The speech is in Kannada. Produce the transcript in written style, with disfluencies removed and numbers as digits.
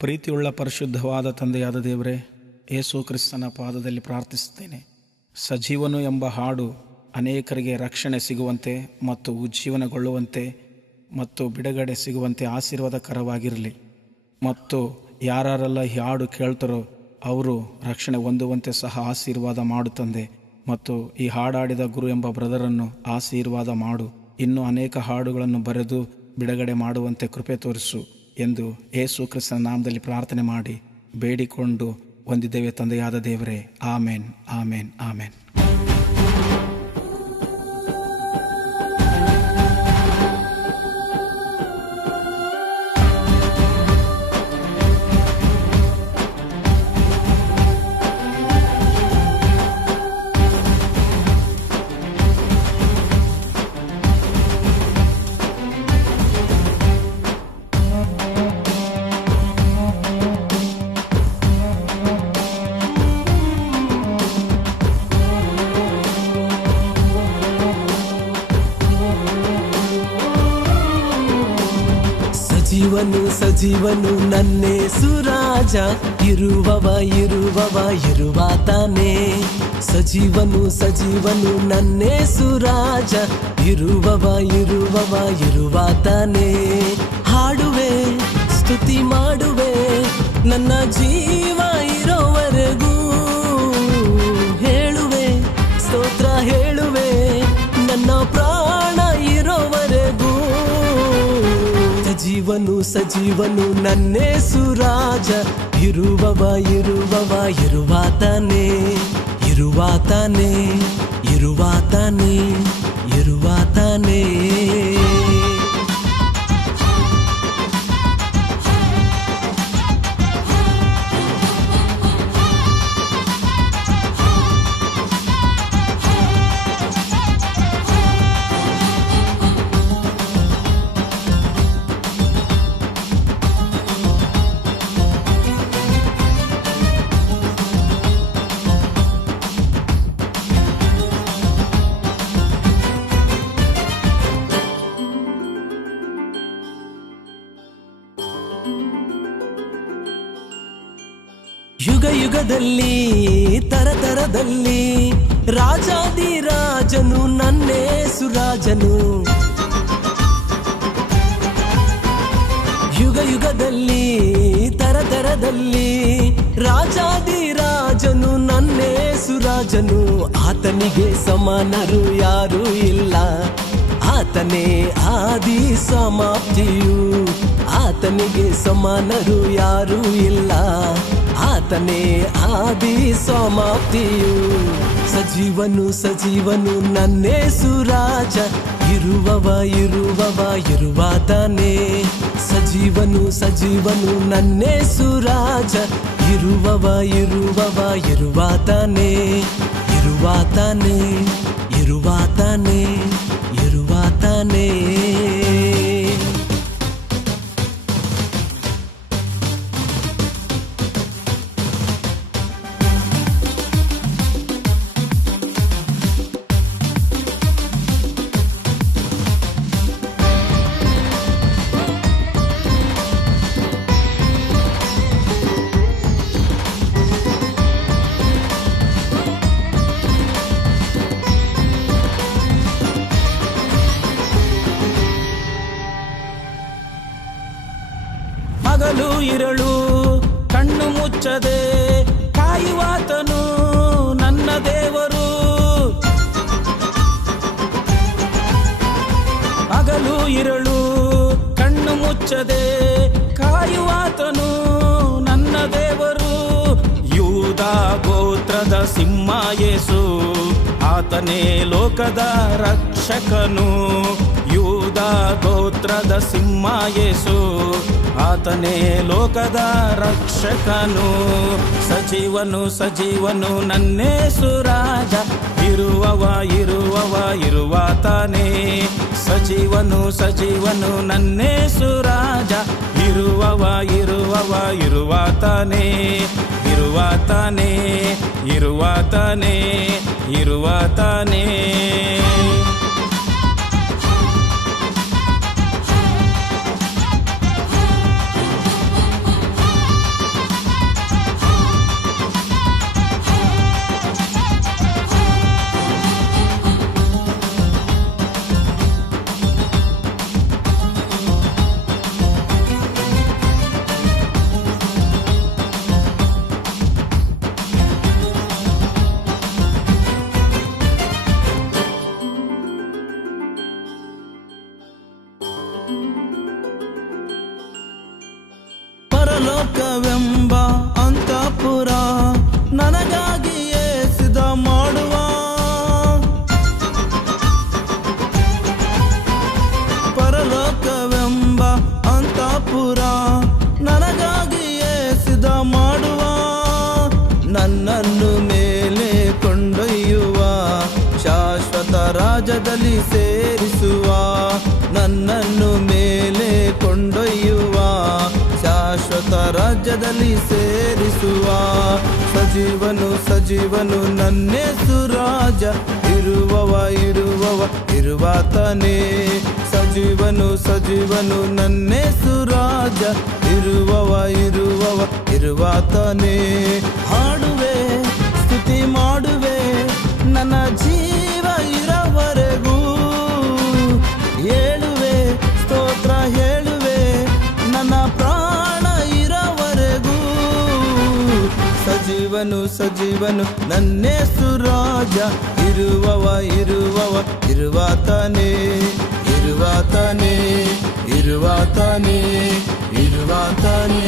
ಪ್ರೀತಿಯುಳ್ಳ ಪರಿಶುದ್ಧವಾದ ತಂದೆಯಾದ ದೇವರೇ, ಯೇಸು ಕ್ರಿಸ್ತನ ಪಾದದಲ್ಲಿ ಪ್ರಾರ್ಥಿಸುತ್ತೇನೆ. ಸಜೀವನು ಎಂಬ ಹಾಡು ಅನೇಕರಿಗೆ ರಕ್ಷಣೆ ಸಿಗುವಂತೆ ಮತ್ತು ಉಜ್ಜೀವನಗೊಳ್ಳುವಂತೆ ಮತ್ತು ಬಿಡುಗಡೆ ಸಿಗುವಂತೆ ಆಶೀರ್ವಾದಕರವಾಗಿರಲಿ. ಮತ್ತು ಯಾರೆಲ್ಲ ಈ ಹಾಡು ಕೇಳ್ತಾರೋ ಅವರು ರಕ್ಷಣೆ ಹೊಂದುವಂತೆ ಸಹ ಆಶೀರ್ವಾದ ಮಾಡು ತಂದೆ. ಮತ್ತು ಈ ಹಾಡಾಡಿದ ಗುರು ಎಂಬ ಬ್ರದರನ್ನು ಆಶೀರ್ವಾದ ಮಾಡು. ಇನ್ನೂ ಅನೇಕ ಹಾಡುಗಳನ್ನು ಬರೆದು ಬಿಡುಗಡೆ ಮಾಡುವಂತೆ ಕೃಪೆ ತೋರಿಸು ಎಂದು ಯೇಸು ಕ್ರಿಸ್ತನ ನಾಮದಲ್ಲಿ ಪ್ರಾರ್ಥನೆ ಮಾಡಿ ಬೇಡಿಕೊಂಡು ಹೊಂದಿದ್ದೇವೆ ತಂದೆಯಾದ ದೇವರೇ. ಆಮೇನ್, ಆಮೇನ್, ಆಮೇನ್. ಸಜೀವನು ನನ್ನೇಸು ರಾಜ, ಇರುವವ ತಾನೇ. ಸಜೀವನು ನನ್ನೇಸು ರಾಜ, ಇರುವವ ತಾನೇ. ಹಾಡುವೆ, ಸ್ತುತಿ ಮಾಡುವೆ, ನನ್ನ ಜೀವ ಇರೋವರೆಗೂ ಹೇಳುವೆ, ಸ್ತೋತ್ರ ಹೇಳುವೆ, ನನ್ನ ಪ್ರಾಣ ಇರೋವರೆಗೂ. ಸಜೀವನು ನನ್ನೇಸು ರಾಜ, ಇರುವಾತನೇ. ಯುಗದಲ್ಲಿ ತರತರದಲ್ಲಿ ರಾಜಾದಿರಾಜನು ನನ್ನೇಸು ರಾಜನು. ಯುಗದಲ್ಲಿ ತರತರದಲ್ಲಿ ರಾಜಾದಿರಾಜನು ನನ್ನೇಸು ರಾಜನು. ಆತನಿಗೆ ಸಮಾನರು ಯಾರೂ ಇಲ್ಲ, ಆತನೇ ಆದಿ ಸಮಾಪ್ತಿಯು. ಆತನಿಗೆ ಸಮಾನರು ಯಾರೂ ಇಲ್ಲ, ಆತನೇ ಆದಿ ಸಮಾಪ್ತಿಯು. ಸಜೀವನು ನನ್ನೇಸು ರಾಜ, ಇರುವಾತನೇ. ಸಜೀವನು ನನ್ನೇಸು ರಾಜ, ಇರುವಾತನೇ. ಹಗಲು ಇರಳು ಕಣ್ಣು ಮುಚ್ಚದೆ ಕಾಯುವಾತನು ನನ್ನ ದೇವರು. ಹಗಲು ಇರಳು ಕಣ್ಣು ಮುಚ್ಚದೆ ಕಾಯುವಾತನು ನನ್ನ ದೇವರು. ಯೂದ ಗೋತ್ರದ ಸಿಂಹ ಯೇಸು, ಆತನೇ ಲೋಕದ ರಕ್ಷಕನು. ಯೂದ ಗೋತ್ರದ ಸಿಂಹ ಯೇಸು, ಆತನೇ ಲೋಕದ ರಕ್ಷಕನು. ಸಜೀವನು ನನ್ನೇಸು ರಾಜ, ಇರುವಾತನೇ. ಸಜೀವನು ನನ್ನೇಸು ರಾಜ, ಇರುವಾತನೇ. ಇರುವಾತನೇ. ನನ್ನನ್ನು ಮೇಲೆ ಕೊಂಡೊಯ್ಯುವ, ಶಾಶ್ವತ ರಾಜ್ಯದಲ್ಲಿ ಸೇರಿಸುವ. ಸಜೀವನು ಸಜೀವನು ನನ್ನೇಸು ರಾಜ, ಇರುವವ ಇರುವವ ಇರುವಾತನೇ. ಸಜೀವನು ಸಜೀವನು ನನ್ನೇಸು ರಾಜ, ಇರುವವ ಇರುವವ ಇರುವಾತನೇ. ಹಾಡುವೆ ಸ್ತುತಿ ಮಾಡುವೆ ನನ್ನ ಜೀವ ಇರವರೆಗೂ, ಹೇಳುವೆ ಸ್ತೋತ್ರ ಹೇಳುವೆ ನನ್ನ ಪ್ರಾಣ ಇರವರೆಗೂ. ಸಜೀವನು ಸಜೀವನು ನನ್ನೇಸು ರಾಜ, ಇರುವವ ಇರುವವ ಇರುವಾತನೇ. ಇರುವಾತನೇ ಇರುವಾತನೇ ಇರುವಾತನೇ.